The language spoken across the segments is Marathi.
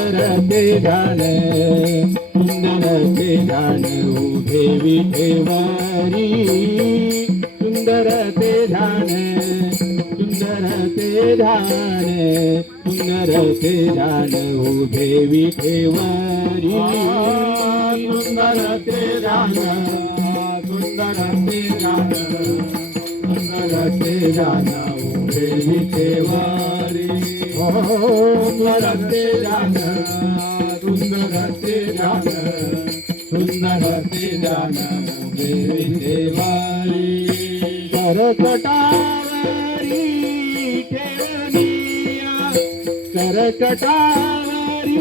सुंदर ते ध्यान सुंदर ते ध्यान उभे विठेवारी सुंदर ते ध्यान सुंदर ते ध्यान सुंदर ते ध्यान उभे विठेवारी सुंदर ते ध्यान सुंदर ते ध्यान सुंदर ते ध्यान उभे विठेवारी सुंदर ते ध्यान सुंदर ते ध्यान करकटावरी ठेवनिया करकटावरी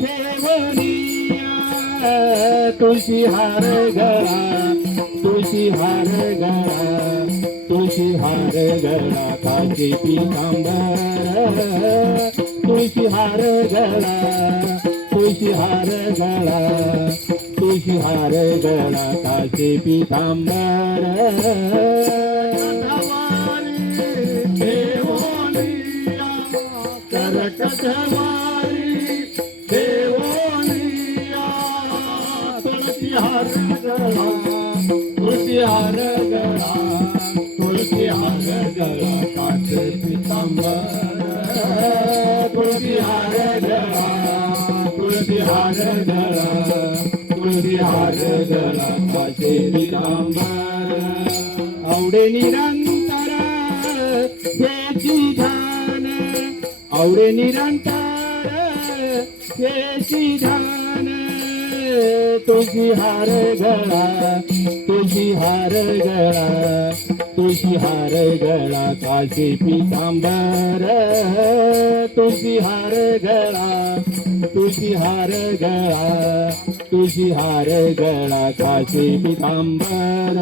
ठेवनिया. तुळशी हार गळा तुळशी हार गळा. तुळशी हार गळा पितांबर. तुळशी हार गळा तुळशी हार गळा तुळशी हार गळाचे काची पितांबर. करकटवारी देवोनिया तुळशी हार गळा तुळशी हार गळा पितांबर तुळशी हार गळा तुळशी हार गळा तुळशी हार गळा काचे पितांबर आवडे निरंतर ध्यान आवडे निरंतर ध्यान तुझी हार गळा तुझी हार गळा. तुझी हार गळा काशी पितांबर तुझी हार गळा तुझी हार गळा तुझी हार गळा काशी पितांबर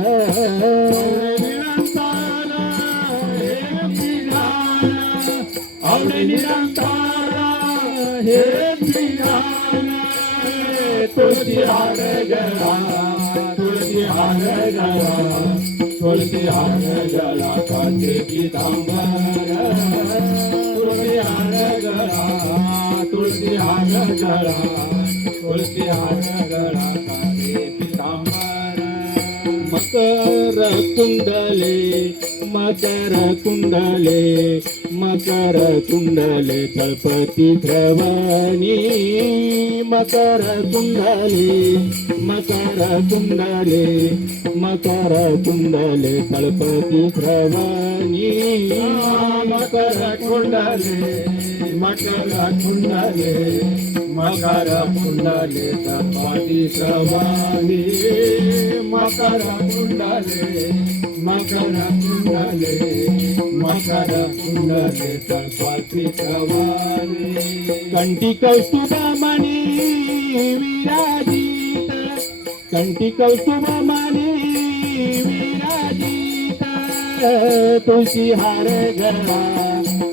आवडे हे विधान हार गळा तुळशी हार गळा तुळशी हार गळा काचे पितांबर तुळशी हार गळा तुळशी हार गळा मकर कुंडले मकर कुंडले मकर कुंडले तळपती श्रवणी मकर कुंडले मकर कुंडले मकर कुंडले तळपती श्रवणी मकर कुंडले मकर कुंडले मकर कुंडले तळपती श्रवणी मकर कुंडले मकर कुंडले मकर कुंडले तळपाची कवाले कंठी कौस्तुभमणी विराजित. कंठी कौस्तुभमणी तुळशी हार गळा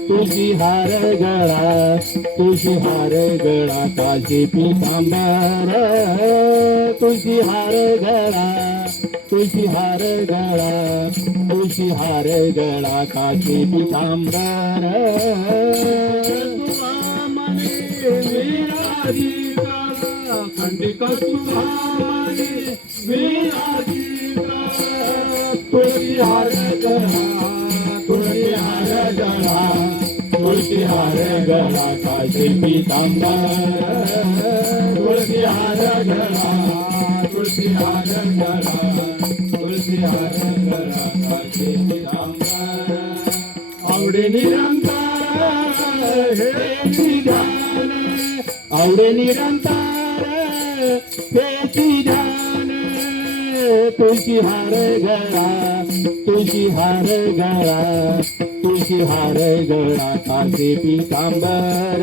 तुळशी हार गळा तुळशी हार गळा काशी पितांबर तुळशी हार गळा तुळशी हार गळा तुळशी हार गळा काशी पितांबर खंडिका तुझा मी विराजिता तुळशी हार गला तुळशी हार गळा तुळशी हार गळा काशी पितांबर तुळशी हार गला तुळशी हार गला तुळशी हार गला काशी पितांबर आवडे निरंतर हे विधान आवडे निरंतर हे ध्यान तुळशी हार गळा तुळशी हार गळा तुळशी हार गळा कासे पितांबर.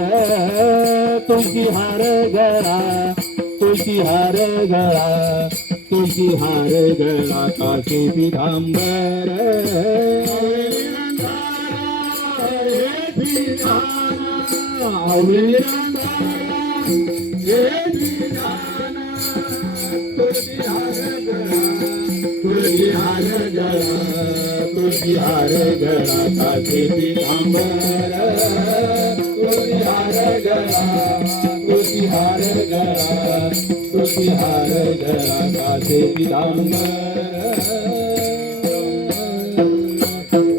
तुळशी हार गळा तुळशी हार गळा तुळशी हार गळा कासे पितांबर. तुळशी हार गळा तुळशी हार गळा कासे पितांबर तुळशी हार गळा तुळशी हार गळा तुळशी हार गळा कासे पितांबर.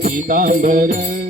पितांबर.